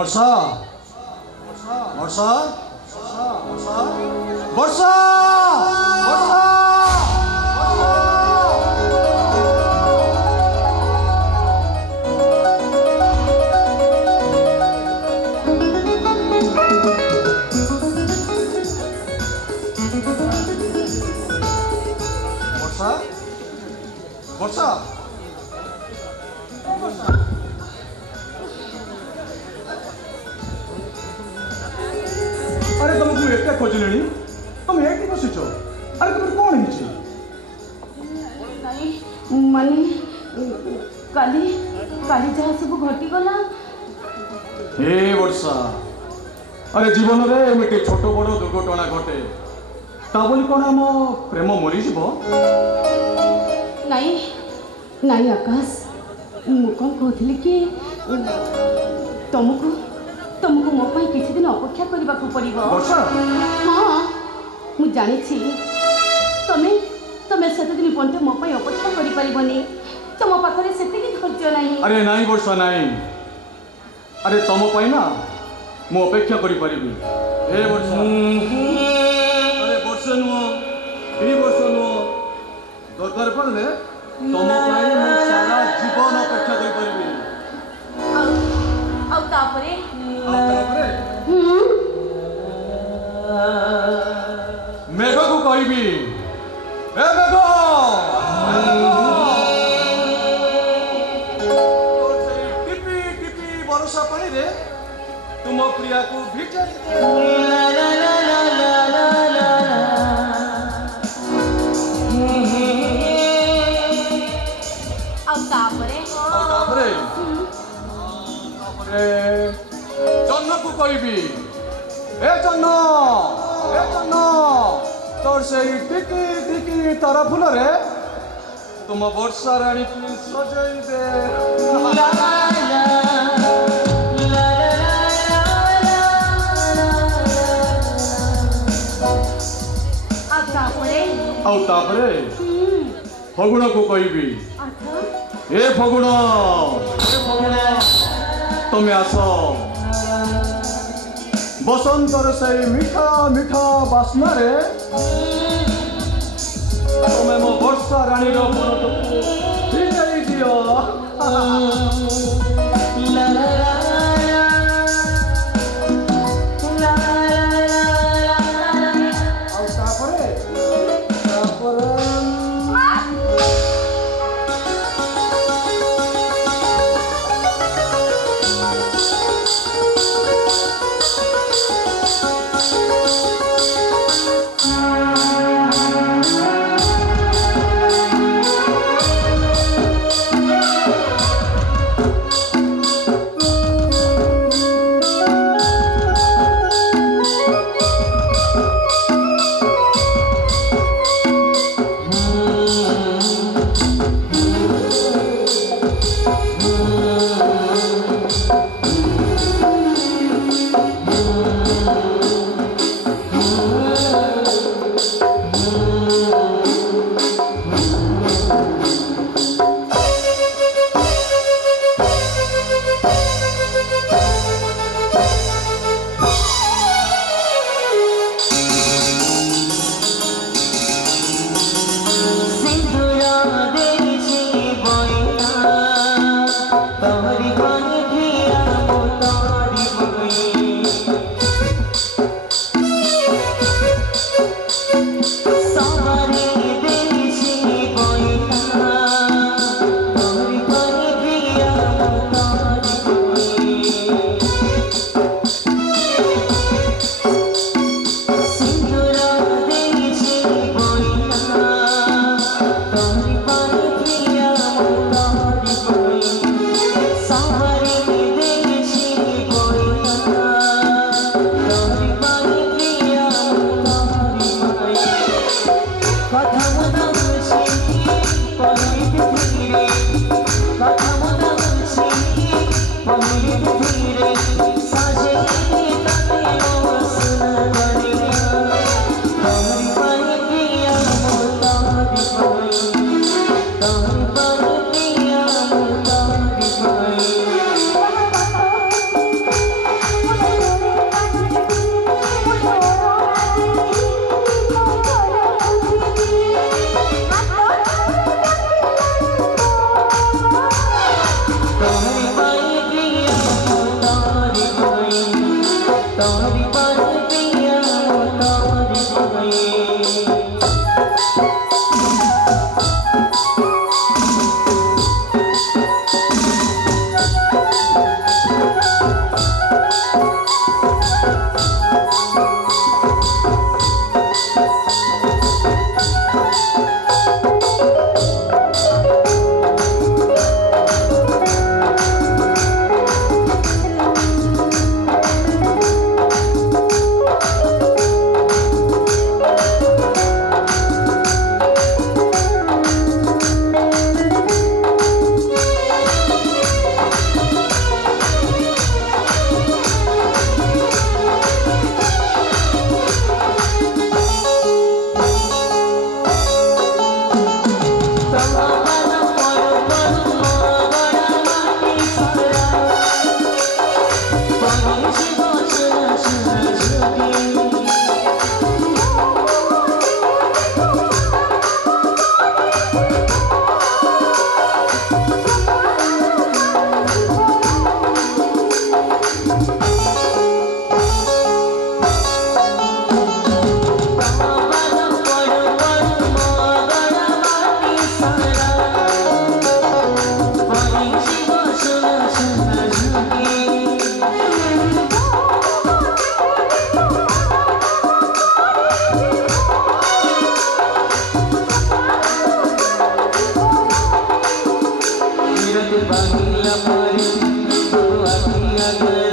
ବର୍ଷା ବର୍ଷା ବର୍ଷା ବର୍ଷା ବର୍ଷା अरे तुमको एत खोजले तुम एक बसीच अरे तुम कौन है माने काली काली जहाँ सब घटीगला हे वर्षा अरे जीवन रे एमती छोट बड़ दुर्घटना घटे ता बोली कौन आम प्रेम मरीज नाई नाई आकाश मु कौन कहती कि तुमको तुमको मो पाई किसी दिन अपेक्षा करने को पड़ो वर्षा हाँ मु जानी तमें तमें से दिन पर्यंत मो पाई अपेक्षा कर पारबनी तुम पाखे से धैर्य ना अरे नाई वर्षा नाई अरे तुम पाई ना मु अपेक्षा करी परिबी हे वर्षा अरे वर्षा नुह ए वर्षा नुह दरकार पड़े तुम पाई मु सारा जीवन अपेक्षा करी परिबी आउ तापरे मेघ को कहबी ए मेघ टिपी टिपी वर्षा पानी रे तुम प्रिया को भिजाई जन्न को कहबी ए जन्न तोर से टिकी टिकी तारा फूल रे तुम वर्षा रानी की सजाई दे तापरे फगुण को कहबी ए फगुण तुम्हें आस बसंतर से मीठा मीठा बास्ना रे तुम्हें मो वर्षा रानी भिजाई दियो रात बांधिला पारे तो आखिया करे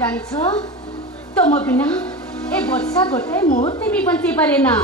जानिछ तुम बिना ए वर्षा गोटे मुहूर्ते भी बंची पारे ना।